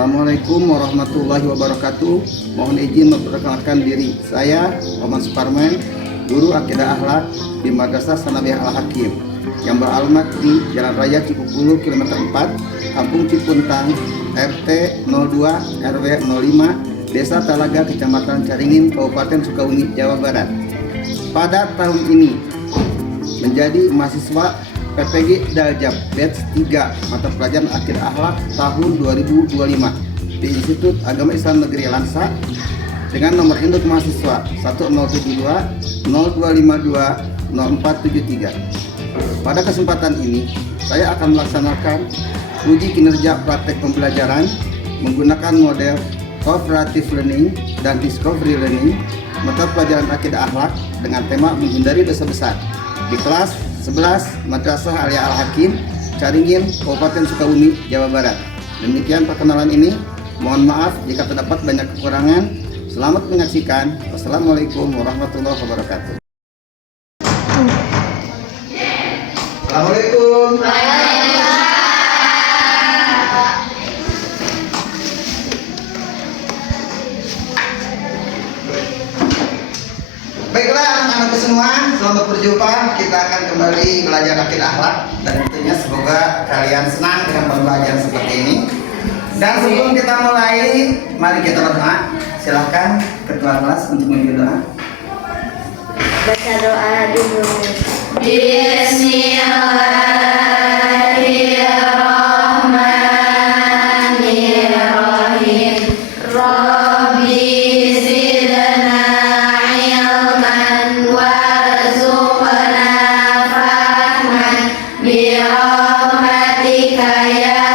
Assalamualaikum warahmatullahi wabarakatuh. Mohon izin memperkenalkan diri. Saya Muhammad Suparman, guru akidah akhlak di Madrasah Sanawiyah Al-Hakim yang beralamat di Jalan Raya Cikupulu kilometer 4, Kampung Cipuntang, RT 02 RW 05, Desa Talaga, Kecamatan Caringin, Kabupaten Sukabumi, Jawa Barat. Pada tahun ini menjadi mahasiswa PPG Daljab batch 3 mata pelajaran akidah akhlak tahun 2025 di Institut Agama Islam Negeri Lansa dengan nomor induk mahasiswa 1072 0252 0473. Pada kesempatan ini saya akan melaksanakan uji kinerja praktek pembelajaran menggunakan model cooperative learning dan discovery learning mata pelajaran akidah akhlak dengan tema menghindari dosa besar di kelas 11 Madrasah Aliyah Al-Hakim, Caringin, Kabupaten Sukabumi, Jawa Barat. Demikian perkenalan ini. Mohon maaf jika terdapat banyak kekurangan. Selamat menyaksikan. Wassalamualaikum warahmatullahi wabarakatuh. Assalamualaikum. Baiklah anak-anakku semua, selamat berjumpa. Kita akan kembali belajar akidah akhlak dan tentunya semoga kalian senang dengan pembelajaran seperti ini. Dan sebelum kita mulai, mari kita berdoa. Silahkan ketua kelas untuk memimpin doa. Baca doa dulu. Bismillahirrahmanirrahim. Rabbi zidna ilman warzuqna fahman birahmatika ya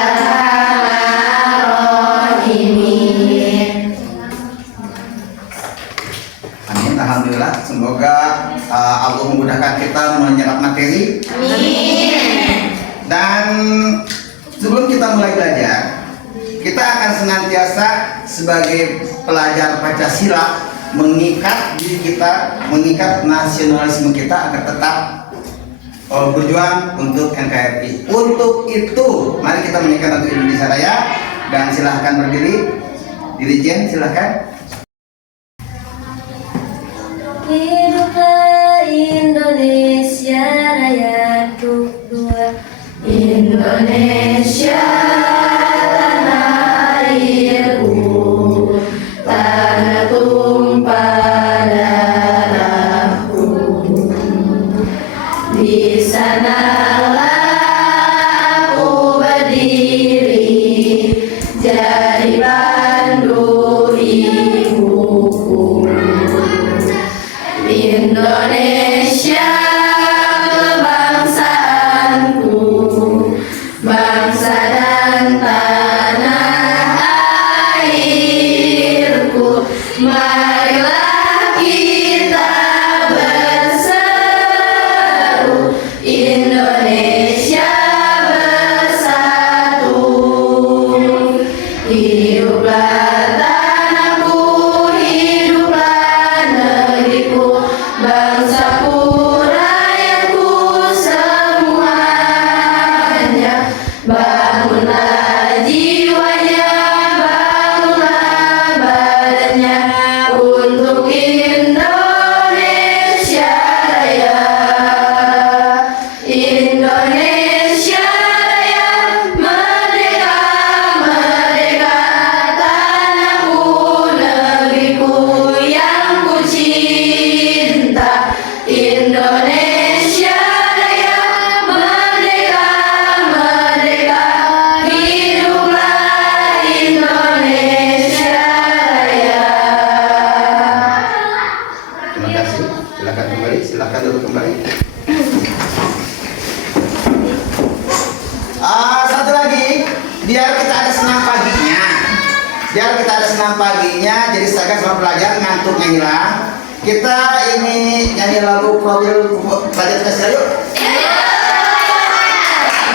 arhamar rahimin. Amin. Alhamdulillah. Semoga Allah memudahkan kita menyerap materi. Amin. Dan sebelum kita mulai belajar, kita akan senantiasa sebagai pelajar Pancasila mengikat diri kita, mengikat nasionalisme kita agar tetap berjuang untuk NKRI. Untuk itu, mari kita menyanyikan lagu Indonesia Raya dan silahkan berdiri. Dirijen silahkan. Hiduplah Indonesia Raya dua. Indonesia tanah airku, tanah tumpah darahku. Di sanalah aku berdiri, jadi pandu ibuku. Indonesia kebangsaanku, bangsa dan tanah airku. Marilah kita berseru, Indonesia bersatu. Hiduplah tanahku, hiduplah negeriku, bangsaku, rakyatku semuanya. Bangunlah jiwanya, bangunlah badannya untuk Indonesia Raya. Indonesia Raya, merdeka, merdeka, tanahku, negeriku yang ku cinta. Indonesia Raya, merdeka, merdeka, hiduplah Indonesia Raya. Terima kasih. Silakan kembali. Silakan duduk kembali. Satu lagi, biar kita ada senang paginya. Jadi saya sama pelajar ngantuknya hilang. Kita ini nyanyi lagu profil pelajar kasih yuk.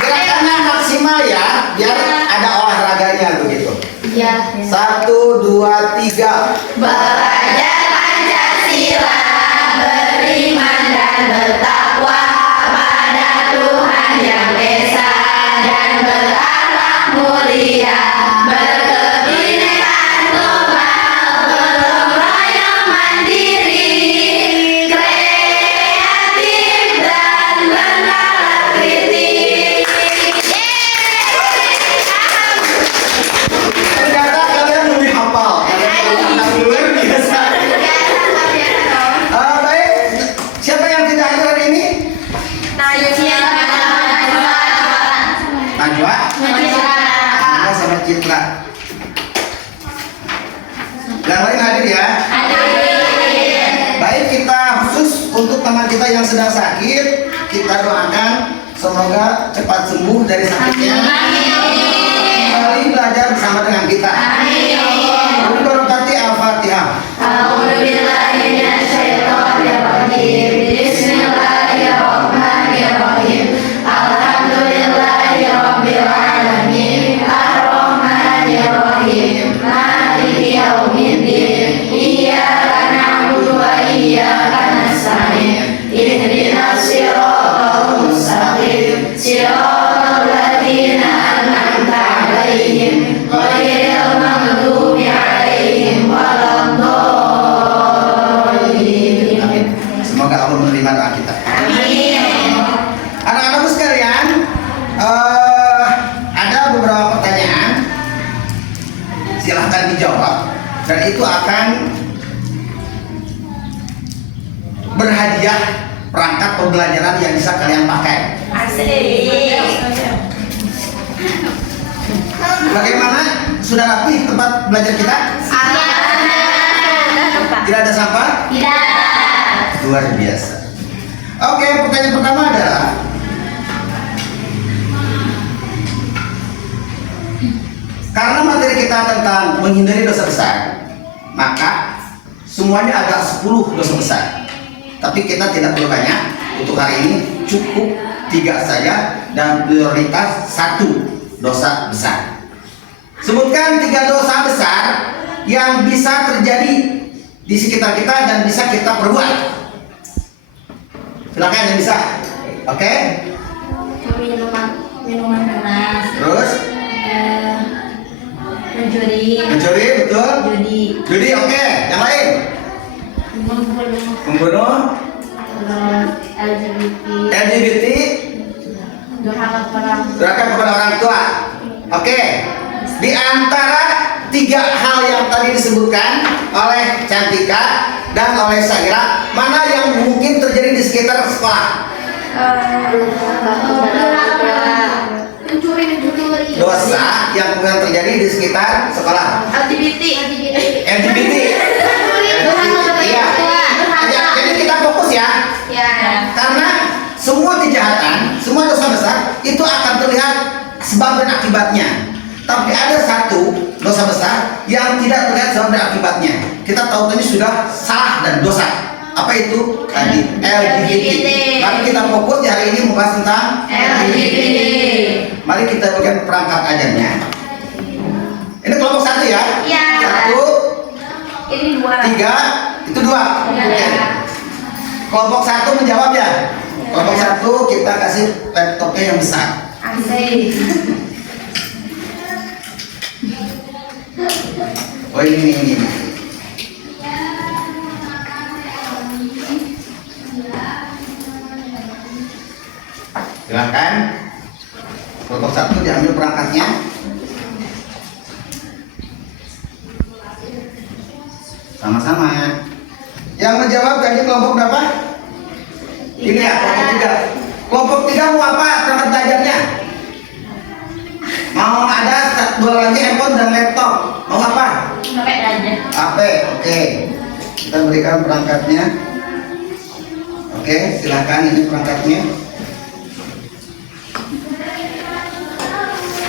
Gerakannya maksimal ya, biar ada olahraganya begitu. Ya. 1, 2, 3. Belajar Pancasila, beriman dan bertakwa pada Tuhan Yang Esa dan berakhlak mulia. kita yang sedang sakit, kita doakan semoga cepat sembuh dari sakitnya. Kembali belajar bersama dengan kita. Berkati Al-Fatihah. Bismillahirrahmanirrahim. Alhamdulillahirrabbilalamin. Ar-Rahmanirrahim. Maliki yaumiddin. Iyyaka na'budu wa iyyaka nasta'in. Ihdinas siratal mustaqim. Siratal ladzina an'amta 'alaihim ghairil maghdubi 'alaihim waladdallin. Amin. Semoga Allah menerima doa kita. Anak-anakku sekalian, ada beberapa pertanyaan, silahkan dijawab, dan itu akan berhadiah perangkat pembelajaran yang bisa kalian pakai. Bagaimana? Sudah rapi tempat belajar kita? Tidak ada sampah? Luar biasa. Oke, pertanyaan pertama adalah, karena materi kita tentang menghindari dosa besar, maka semuanya ada 10 dosa besar. Tapi kita tidak perlu banyak. Untuk hari ini cukup 3 saja, dan prioritas 1 dosa besar. Sebutkan 3 dosa besar yang bisa terjadi di sekitar kita dan bisa kita perbuat. Silakan yang bisa. Oke. Minuman keras. Terus mencuri, betul. Judi, oke. Yang lain? Membunuh. LGBT. Durhaka kepada orang tua. Oke. Di antara 3 hal yang tadi disebutkan oleh Cantika dan oleh Saira, mana yang mungkin terjadi di sekitar sekolah? Dosa yang mungkin terjadi di sekitar sekolah. LGBT. Iya. Jadi kita fokus ya. Karena semua kejahatan, semua dosa besar itu akan terlihat sebab dan akibatnya. Tapi ada 1 dosa besar yang tidak terlihat sebab dan akibatnya. Kita tahu ini sudah salah dan dosa. Apa itu? Tadi LGBT. Tapi kita fokus di hari ini membahas tentang LGBT. Mari kita berikan perangkat ajarnya. Ini kelompok 1 ya? Iya. 1, Ini 2. 3, itu 2. Oke. Kelompok 1 menjawab ya. Kelompok 1 kita kasih laptopnya yang besar. Oh ini. Silakan. Kelompok 1 diambil perangkatnya. Sama-sama. Yang menjawab tadi kelompok berapa? Ini ya, kelompok 3. Kelompok 3 mau apa perangkat belajarnya? Mau ada 2 lagi handphone dan laptop. Mau apa? HP, oke. Kita berikan perangkatnya. Oke, silakan ini perangkatnya.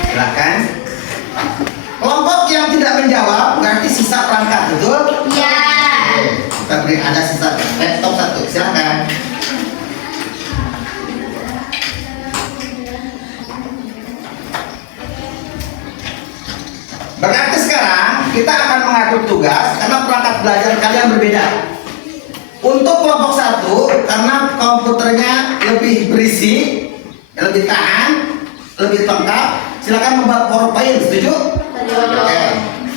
Silakan. Kelompok yang tidak menjawab berarti sisa perangkat, betul? Iya. Kita beri ada sisa laptop 1. Silakan. Berarti sekarang kita akan mengatur tugas karena perangkat belajar kalian berbeda. Untuk kelompok 1, karena komputernya lebih berisi, lebih tahan, lebih lengkap, silakan membuat PowerPoint. Setuju? Oke.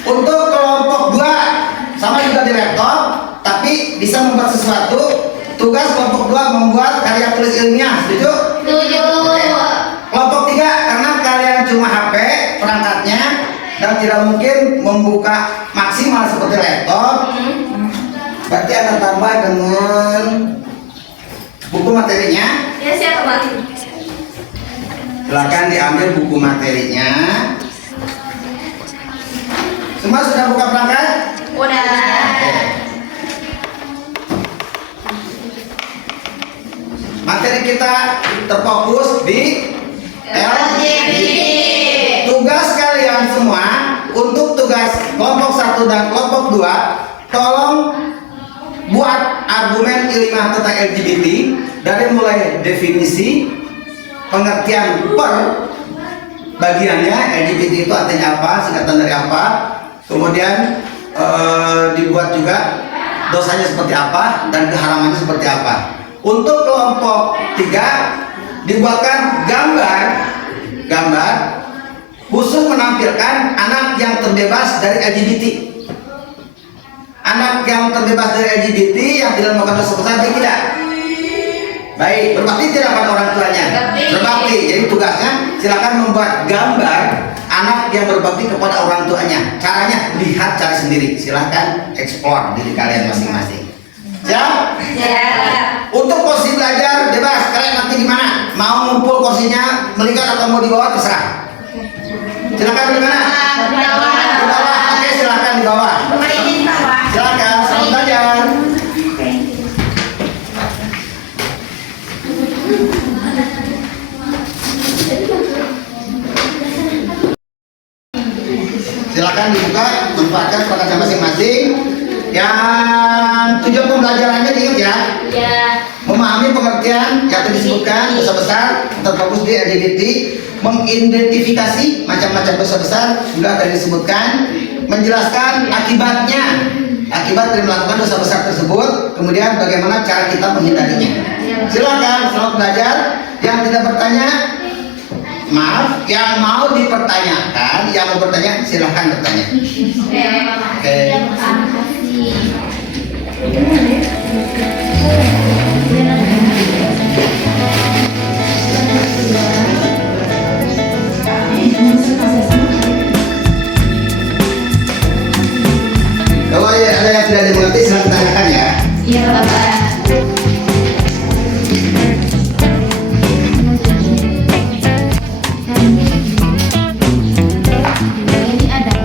Untuk kelompok 2, sama juga di laptop, tapi bisa membuat sesuatu. Tugas kelompok 2 membuat karya tulis ilmiah. Setuju? Setuju. Kelompok 3, karena kalian cuma HP perangkatnya dan tidak mungkin membuka maksimal seperti laptop, berarti Anda tambah dengan buku materinya. Ya siapa Pak? Silakan diambil buku materinya. Semua sudah buka perangkat? Udah. Materi kita terfokus di LGBT. Tugas kalian semua untuk tugas kelompok 1 dan kelompok 2, tolong buat argumen ilmiah tentang LGBT dari mulai definisi, pengertian per bagiannya, LGBT itu artinya apa, singkatan dari apa, kemudian dibuat juga dosanya seperti apa dan keharamannya seperti apa. Untuk kelompok 3 dibuatkan gambar khusus menampilkan anak yang terbebas dari LGBT. Anak yang terbebas dari LGBT yang tidak melakukan dosa besar tidak. Baik, berbakti tidak pada orang tuanya? Berbakti. Jadi tugasnya silakan membuat gambar anak yang berbakti kepada orang tuanya. Caranya lihat, cari sendiri. Silakan explore diri kalian masing-masing. Siap? Siap. Untuk porsi belajar bebas. Kalian nanti di mana? Mau ngumpul porsinya melingkar atau mau di bawah terserah. Silakan di mana? Di bawah. Di bawah. Oke, silakan di bawah. Silakan, selamat belajar. Silakan dibuka, manfaatkan perangkat masing-masing. Yang tujuan pembelajarannya diingat ya. Ya. Memahami pengertian yang tadi disebutkan dosa besar, terfokus di LGBT, mengidentifikasi macam-macam dosa besar sudah tadi disebutkan, menjelaskan akibat dari melakukan dosa besar tersebut, kemudian bagaimana cara kita menghindarinya. Silakan, selamat belajar. Yang tidak bertanya, maaf, yang mau dipertanyakan, yang mau bertanya silahkan bertanya. Oke. Kalau ada yang tidak dimengerti silahkan tanyakan ya. Iya, Bapak. Ini ada.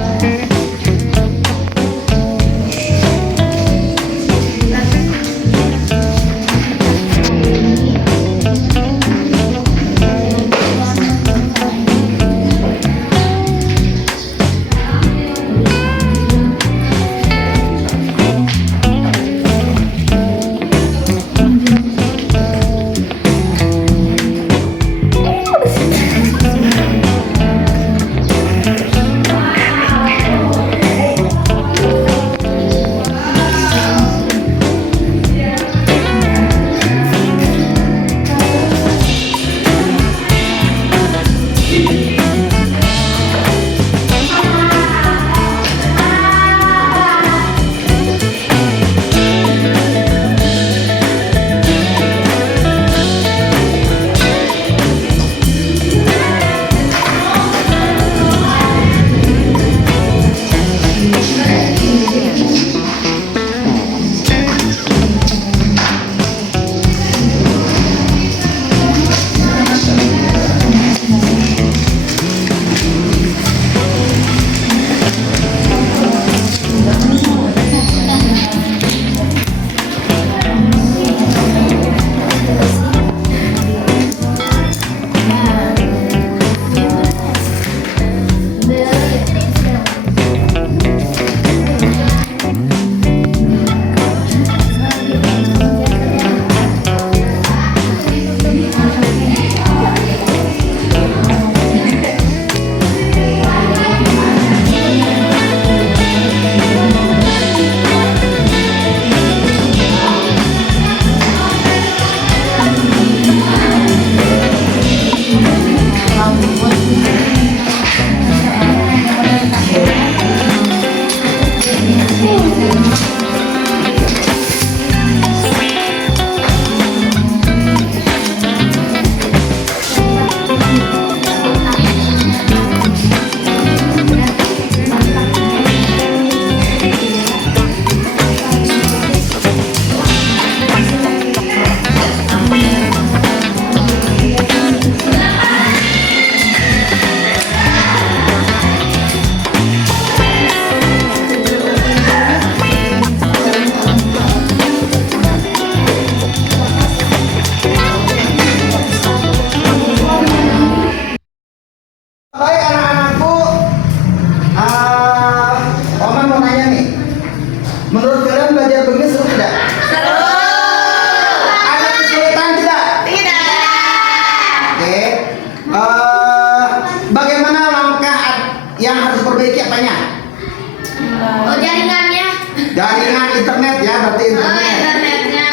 internet ya, berarti internet. Internetnya.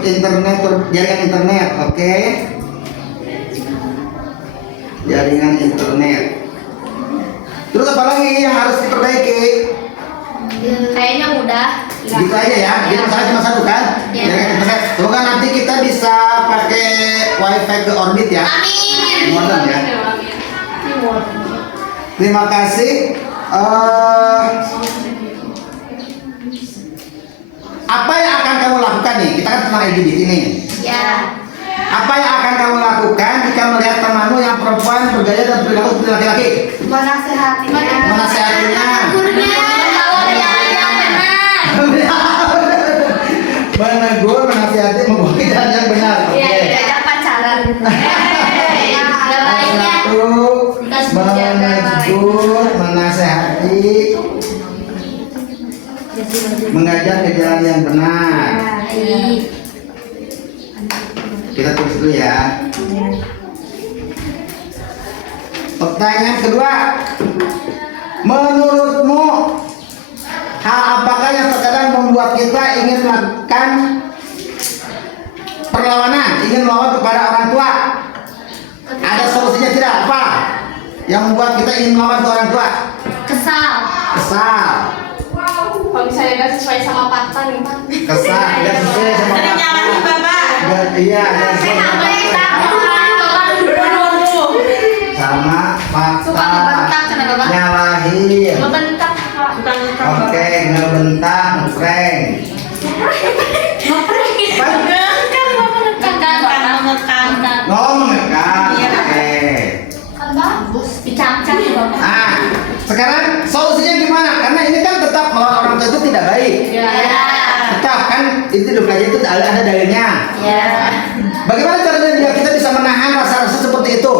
Internet, jaringan internet, oke. Jaringan internet. Terus apa lagi yang harus diperbaiki? Kayaknya udah. Gitu aja ya, jadi masalah cuma satu kan? Iya. Jaringan internet. Semoga nanti kita bisa pakai wifi ke orbit ya. Amin. Modern ya. Terima kasih. Apa yang akan kamu lakukan nih? Kita kan tentang LGBT nih. Ya. Apa yang akan kamu lakukan jika melihat temanmu yang perempuan bergaya dan perilaku seperti laki-laki? Menasehatinya. Menasehatinya. Menegur, menasihati, membawa jalan yang benar. Iya, Oke. tidak pacaran. Ada lainnya. Satu, menegur, menasehati, mengajak ke jalan yang benar. Baik. Kita tulis dulu ya. Pertanyaan kedua, menurutmu hal apakah yang terkadang membuat kita ingin melakukan perlawanan, ingin melawan kepada orang tua? Ada solusinya tidak? Apa yang membuat kita ingin melawan ke orang tua? Kesal. Kesal, Kalau misalnya nggak sesuai sama fakta nih, Pak. kesal, tidak sesuai sama Sering nyalahin Bapak. Iya, tidak sesuai sama sama Suka fakta. ngebentak, sana, Bapak. Nyalahin. Ngebentak, Pak. Bukan Oke, ngebentak, ngeprank. Oh, mengekang. Iya. Oke. Kan bagus. Dicangcang ya, Bapak. Nah, sekarang solusinya gimana? Karena ini kan tetap melawan orang tua itu tidak baik. Ya. Tetap kan itu di belajar itu ada dalilnya. Ya. Bagaimana caranya biar kita bisa menahan rasa-rasa seperti itu?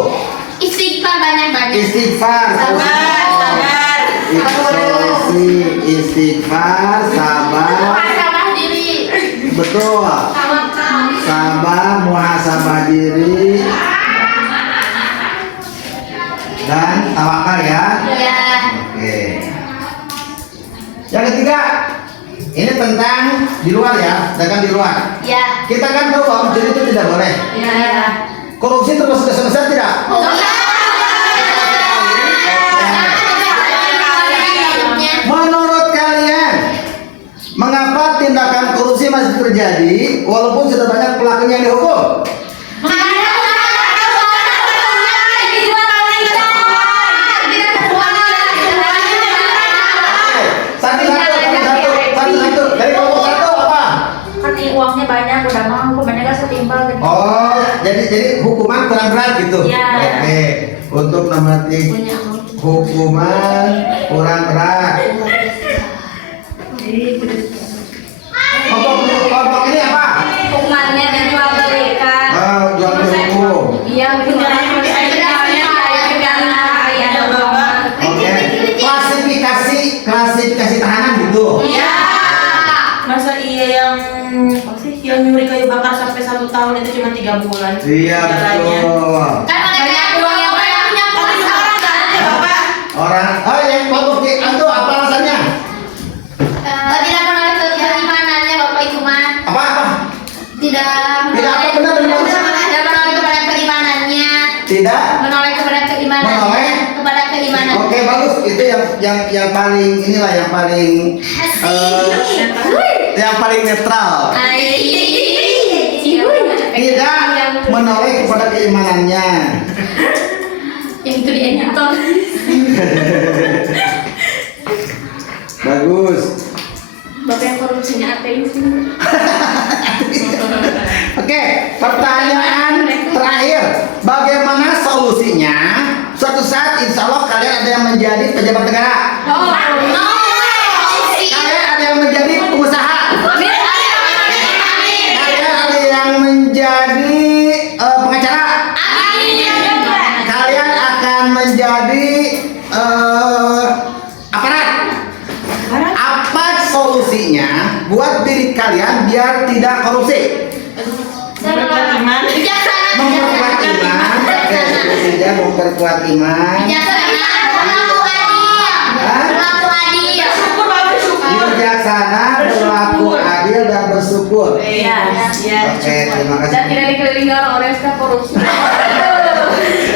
Istighfar banyak-banyak. Istighfar. Sabar. Solusi istighfar, sabar. Muhasabah diri. Betul. Tawakal. Sabar, muhasabah diri, dan tawakal ya. Ya. Oke. Yang ketiga, ini tentang di luar ya, dagang di luar. Ya. Kita kan tahu bahwa mencuri itu tidak boleh. Ya. Korupsi termasuk dosa besar tidak? Oh, ya. Menurut kalian, mengapa tindakan korupsi masih terjadi walaupun sudah banyak pelakunya yang dihukum? Satu. Dari kelompok satu apa? Kan uangnya banyak, udah mau, kebanyakan setimbal gitu. Oh, jadi hukuman kurang berat gitu. Iya. Oke. Untuk nomor 3, hukuman kurang berat. Kelompok ini apa? Hukumannya dijual belikan. Oh, jual beli hukum. Iya, Oke. Klasifikasi tahanan gitu. Iya. Masa iya yang apa sih? Yang nyuri kayu bakar sampai 1 tahun itu cuma 3 bulan. Iya Jalannya. betul. Kan mereka uang yang banyaknya Tapi sekarang nggak ada Bapak. Orang, oh yang kelompok itu apa alasannya? tidak menolak keimanannya Bapak itu mah. Apa? Tidak Tidak apa, benar. tidak menolak kepada keimanannya. Tidak. Menolak kepada keimanan. Menolak? Kepada keimanan. Oke bagus, itu yang paling inilah yang paling yang paling netral. Tidak menolak kepada keimanannya. Yang itu di editor. Bagus. Bapak yang korupsinya ateis. Oke, pertanyaan terakhir. Bagaimana solusinya? Suatu saat insya Allah kalian ada yang menjadi pejabat negara. Kalian ada yang menjadi pengusaha. Kalian ada yang menjadi pengacara. Kalian akan menjadi aparat. Apa solusinya buat diri kalian biar tidak korupsi? Memperkuat iman. Memperkuat iman. Oke, solusinya memperkuat iman. Berlaku adil. Hah? Berlaku adil. Syukur Bapak, syukur. Bijaksana, Ya. Oke, terima kasih. Dan tidak dikelilingi orang-orang yang suka korupsi.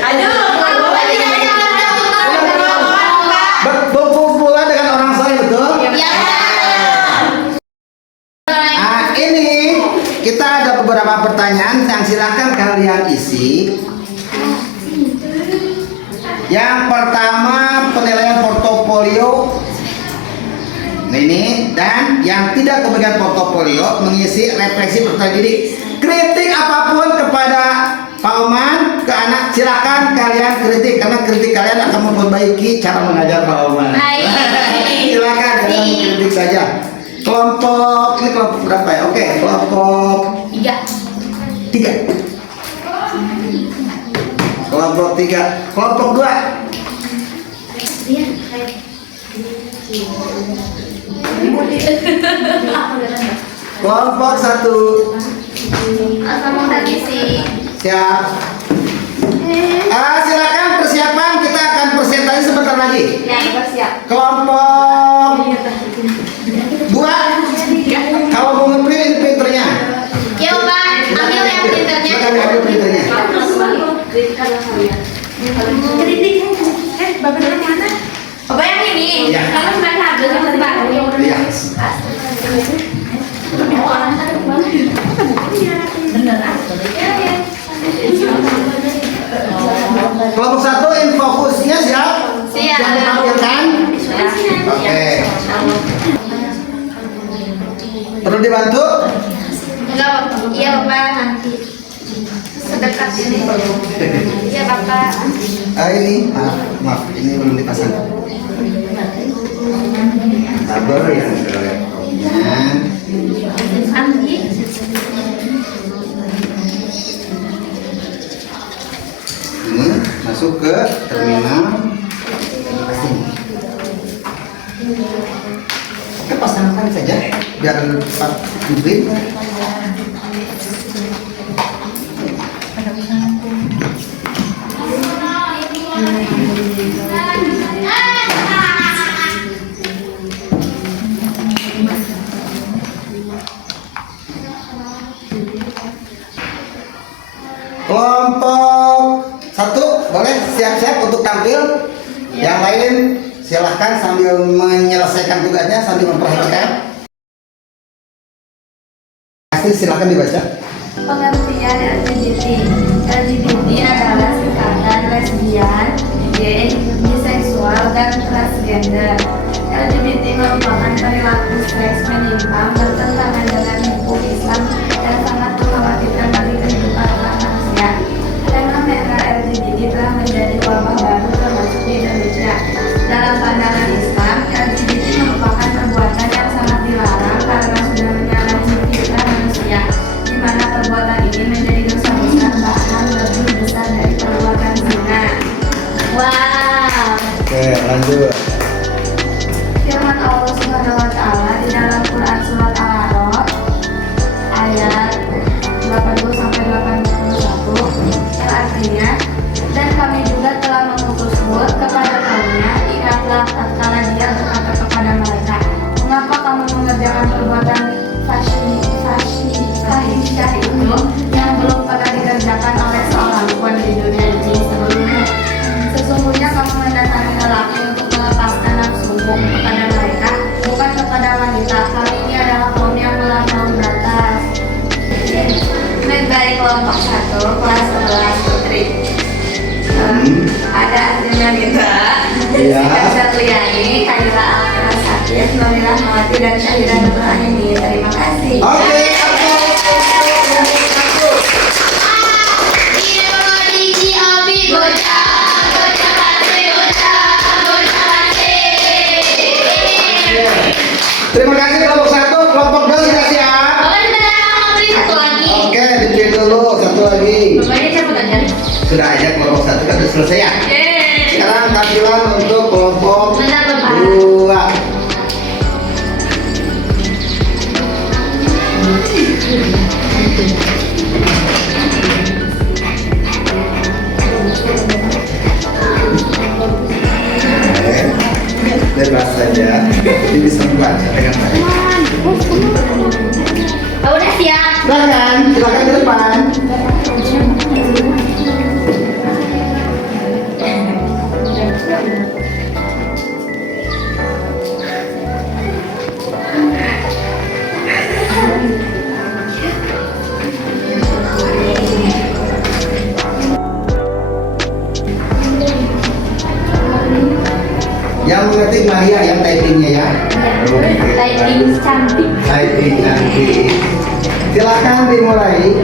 Aduh, Berkumpul dengan orang soleh, betul? Ya. Nah, ini kita ada beberapa pertanyaan yang silakan kalian isi. Yang pertama, penilaian portofolio ini, dan yang tidak kebagian portofolio mengisi refleksi pertanyaan diri. Kritik apapun kepada Pak Oman, ke anak, silakan kalian kritik karena kritik kalian akan memperbaiki cara mengajar Pak Oman. Baik. Silakan kalian kritik saja. Kelompok ini kelompok berapa ya? Oke, kelompok 3. Kelompok 3. Kelompok 2. Kelompok 1. Asal tadi sih. Siap. Silakan persiapan, kita akan presentasi sebentar lagi. Ya, siap. Kelompok 2. Kalau mau nge-print ini printernya. Ya, Pak. Ambil yang printernya. Silakan ambil printernya. Bapak mana? Bapak yang ini. Iya. Kamu sudah habis sebentar. Iya. Kelompok 1 in fokusnya siap? Siap. Yang ditampilkan? Oke. Perlu dibantu? Enggak, Bapak. Iya, Bapak. Nanti sedekat ini. Iya, Bapak. Ini maaf, ini belum dipasang. Sabar ya. Andi. Ini masuk ke terminal. Oke, pasangkan saja biar cepat print. Kelompok 1 boleh siap-siap untuk tampil. Yang lain silahkan sambil menyelesaikan tugasnya sambil memperhatikan. Silakan dibaca. Pengertian LGBT. LGBT adalah singkatan lesbian, gay, biseksual, dan transgender. LGBT merupakan perilaku seks menyimpang bertentangan dengan hukum Islam dan sangat mengkhawatirkan bagi kehidupan umat manusia. Fenomena LGBT telah menjadi wabah baru termasuk di Indonesia. Dalam pandangan Islam, LGBT merupakan perbuatan yang sangat dilarang karena sudah menyalahi fitrah manusia, di mana perbuatan ini menjadi dosa besar bahkan lebih besar dari perbuatan zina. Wow. Oke, lanjut. Firman Allah Subhanahu wa taala di dalam Quran surat Al-A'raf ayat 80 sampai 81 yang artinya, dan kami juga telah mengutus Hud kepada kaumnya, ingatlah tatkala dia berkata kepada mereka, mengapa kamu mengerjakan perbuatan fahisyah itu yang belum pernah dikerjakan oleh seorang pun di dunia ini sebelumnya. Sesungguhnya kamu mendatangi lelaki untuk melepaskan nafsumu kepada mereka, bukan kepada wanita. Kami ini adalah kaum yang melampaui batas. Dari kelompok 1 kelas 11 Putri. Ada Azrina Nita, Iya. Sika Liani, Kaila Almira Sakit, Nurila Mawati, dan Syahida Nurani. Terima kasih. Oke. Terima kasih kelompok 1, kelompok 2 sudah siap. Oke, dipilih dulu satu lagi. Sudah aja kelompok 1 kan sudah selesai ya. Sekarang tampilan untuk kelompok 2. Bebas saja, jadi bisa membaca dengan baik. Udah siap. Silakan ke depan. Yang mengerti Maria yang typingnya ya. Typing cantik. Typing cantik. Silakan dimulai.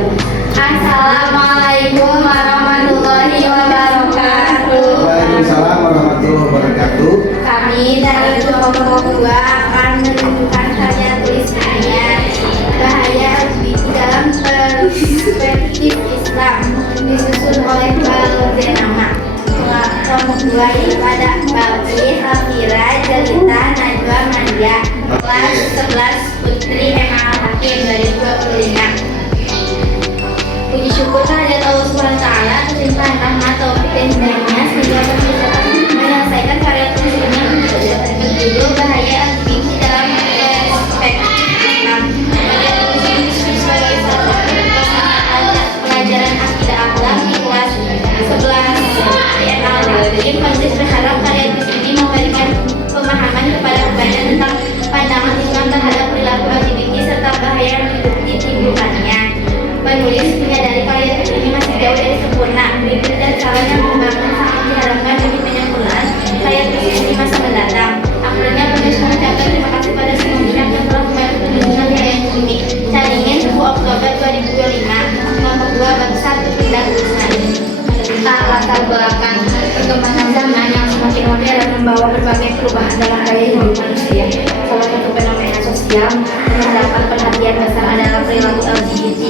Assalamualaikum warahmatullahi wabarakatuh. Waalaikumsalam warahmatullahi wabarakatuh. Kami dari kelompok 2 akan menunjukkan karya tulisannya Bahaya di dalam perspektif Islam, disusun oleh Baldenama. Kelompok 2 ini pada Balki, Hafira, Jelita, Najwa, Manja, kelas 11 Putri MA Hakim 2025. Puji syukur kehadirat Allah SWT atas limpahan rahmat, taufik dan hidayahnya sehingga kami bisa menyelesaikan karya tulis ini berjudul Bahaya LGBT dalam perspektif Islam. Karya tulis ini disusun sebagai salah satu pelajaran akidah akhlak di kelas 11 PNL Hakim. Majelis berharap karya tulis ini memberikan pemahaman kepada pembaca tentang pandangan Islam terhadap perilaku LGBT serta bahaya yang ditimbulkannya. Penulis menyadari karya tulis ini masih jauh dari sempurna. Bibit dan cara yang membangun sangat diharapkan demi penyempurnaan karya tulis ini masa mendatang. Akhirnya penulis mengucapkan terima kasih pada semua pihak yang telah membantu penulisan karya tulis ini. Caringin 10 Oktober 2025. Kelompok 2 bab 1 pindah tulisan. Tentang latar belakang perkembangan zaman yang semakin modern membawa berbagai perubahan dalam gaya hidup manusia. Salah satu fenomena sosial yang mendapat perhatian besar adalah perilaku LGBT,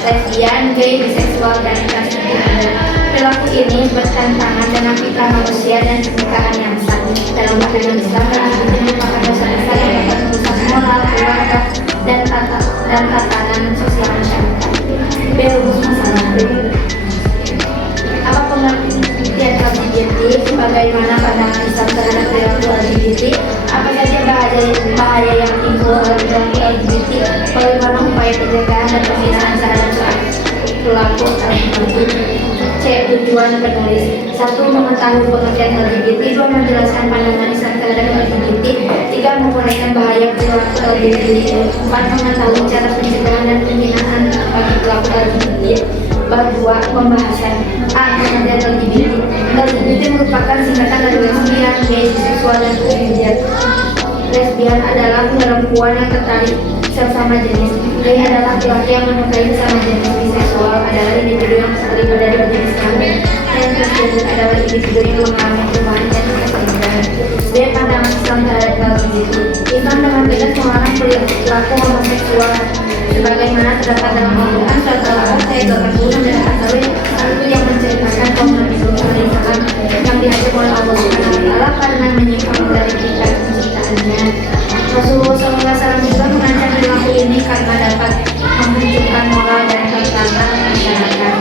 lesbian, gay, biseksual, dan transgender. Perilaku ini bertentangan dengan fitrah manusia dan pernikahan yang sah. Dalam pandangan Islam, LGBT merupakan dosa besar yang dapat merusak moral, keluarga, dan tatanan sosial masyarakat. Berumus masalah apa pengertian LGBT, bagaimana pandangan Islam terhadap perilaku LGBT, apa saja bahaya yang timbul oleh perilaku LGBT, bagaimana upaya pencegahan dan pembinaan terhadap perilaku LGBT. C. Tujuan penulis: 1. Mengetahui pengertian LGBT, 2. Menjelaskan pandangan Islam terhadap LGBT, 3. Menguraikan bahaya perilaku LGBT, 4. Mengetahui cara pencegahan dan pembinaan bagi pelaku LGBT. Bab 2. Pembahasan. A. Pengertian LGBT. LGBT merupakan singkatan dari lesbian, gay, biseksual, dan transgender. Lesbian adalah perempuan yang tertarik sesama jenis. Gay adalah laki-laki yang menyukai sesama jenis. Biseksual adalah individu yang terlibat dari jenis kelamin. Dan transgender adalah individu yang mengalami perubahan jenis kelamin. B. Pandangan Islam terhadap LGBT. Islam dengan tegas melarang perilaku homoseksual sebagaimana terdapat dalam Al-Quran surat Al-Baqarah ayat 86 dan Al-Tawi yang menceritakan kaum Nabi Nuh alaihissalam yang dihajar oleh Allah Subhanahu wa taala karena menyimpang dari kitab penciptaannya. Rasulullah SAW juga mengancam perilaku ini karena dapat menunjukkan moral dan tatanan masyarakat.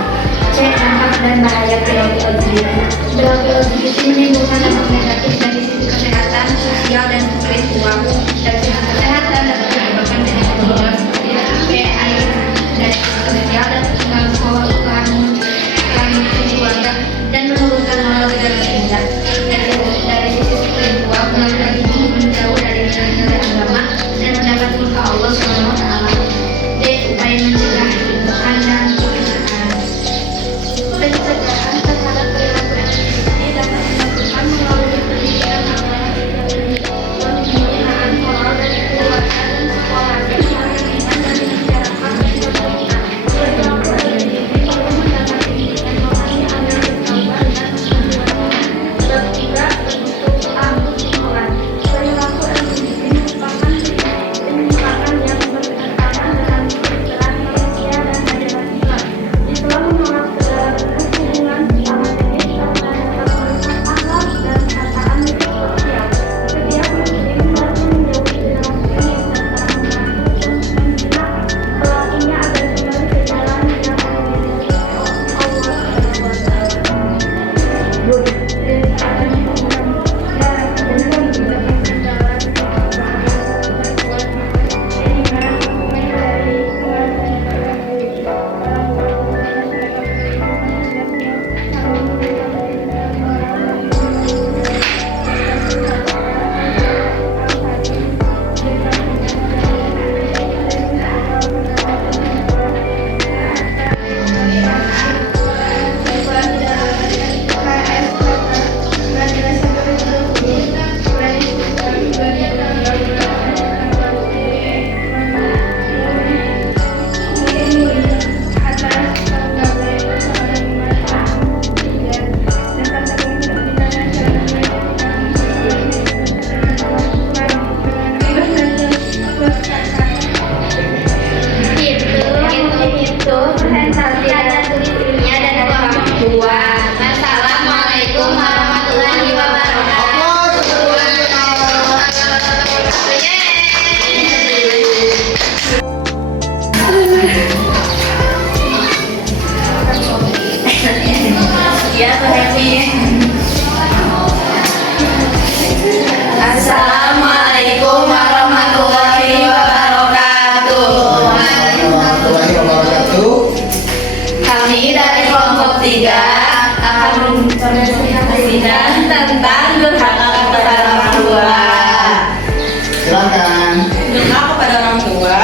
C. Dampak dan bahaya perilaku LGBT. Perilaku LGBT menimbulkan dampak negatif dari sisi kesehatan, sosial, dan spiritual. Dari sisi kesehatan dapat menyebabkan penyakit menular seperti HIV, AIDS, dan sosial dan gangguan keluarga dan menurunkan moral generasi muda. Dari sisi spiritual, perilaku LGBT menjauh dari nilai-nilai agama dan mendapat murka Allah Subhanahu wa taala. D. Upaya mencegah dan pembinaan. Pencegahan terhadap perilaku LGBT dapat dilakukan melalui pendidikan agama, pembinaan moral dari keluarga dan sekolah, lingkungan dan masyarakat untuk pembinaan. Perilaku LGBT perlu mendapat pendidikan rohani agar bertobat dan Kami dari kelompok 3 akan mempresentasikan tentang durhaka kepada orang tua. Silakan. Durhaka kepada orang tua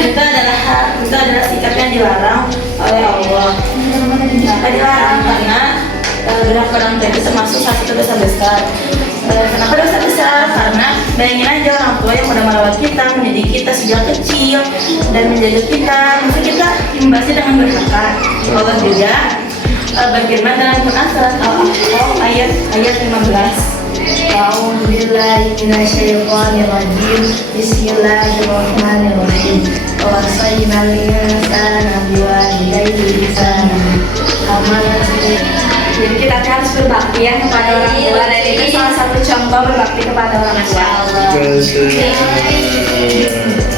itu adalah sikap yang dilarang oleh Allah. Kenapa dilarang? Karena durhaka kepada orang tua itu termasuk salah satu dosa besar. Kenapa dosa besar? Karena bayangin aja orang tua yang udah merawat kita, mendidik kita sejak kecil dan menjaga kita, masa kita membalasnya dengan durhaka. Allah juga berfirman dalam Quran surat Al-Ahqaf ayat 15. A'udzubillahi minasyaitonirrajim. Bismillahirrahmanirrahim. Wa wasaynal insana biwalidayhi ihsanan. Jadi kita harus berbakti ya kepada orang tua, dan itu salah satu contoh berbakti kepada orang tua.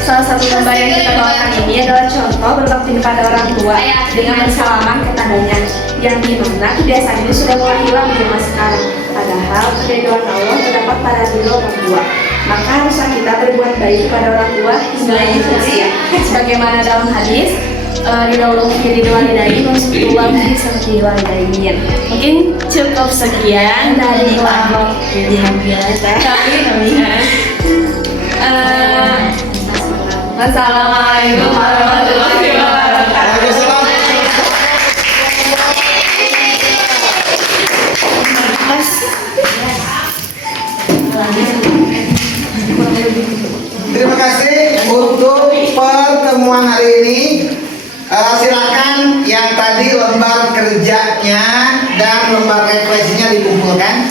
Salah satu gambar yang kita bawakan ini adalah contoh berbakti kepada orang tua dengan bersalaman kepadanya, yang dimana kebiasaan ini sudah mulai hilang di zaman sekarang. Padahal keriduan Allah terdapat pada diri orang tua. Maka haruslah kita berbuat baik kepada orang tua hingga akhir usia. Sebagaimana dalam hadis, ridho kiri walidain, wasitullah seperti walidain. Mungkin cukup sekian dari kelompok kami. Wassalamualaikum warahmatullahi wabarakatuh. Terima kasih untuk pertemuan hari ini. Silakan yang tadi lembar kerjanya dan lembar refleksinya dikumpulkan.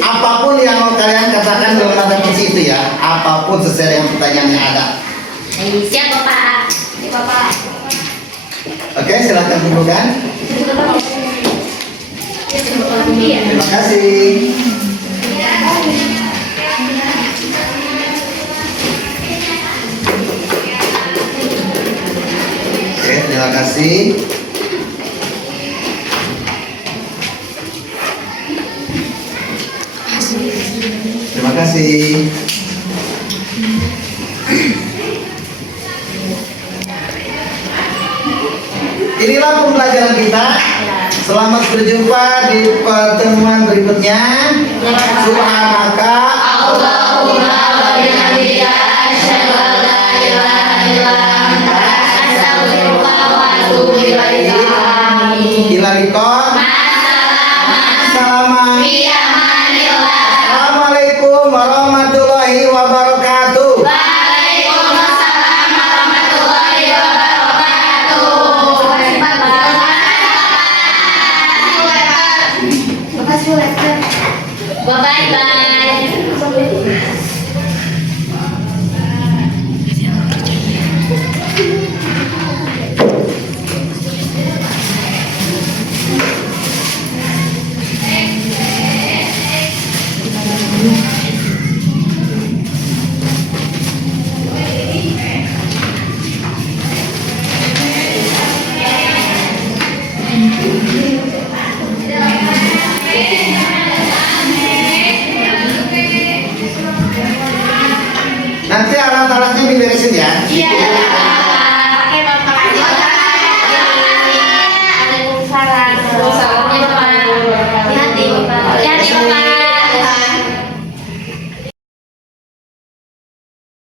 Apapun yang mau kalian katakan dalam refleksi itu ya, apapun sesuai dengan pertanyaan yang ada. Siap Bapak. Siap Bapak. Oke, silakan kumpulkan. Terima kasih. Oke, terima kasih. Terima kasih. Inilah pembelajaran kita. Selamat berjumpa di pertemuan berikutnya. Subhanaka Allahumma wa bihamdika asyhadu an la ilaha illa anta astaghfiruka wa atubu ilaika. Ila liqa. Salaman. Assalamualaikum warahmatullahi wabarakatuh. Waalaikumsalam warahmatullahi wabarakatuh. Makasih Lester. Bye bye. Nanti alat-alatnya diberesin ya. Iya.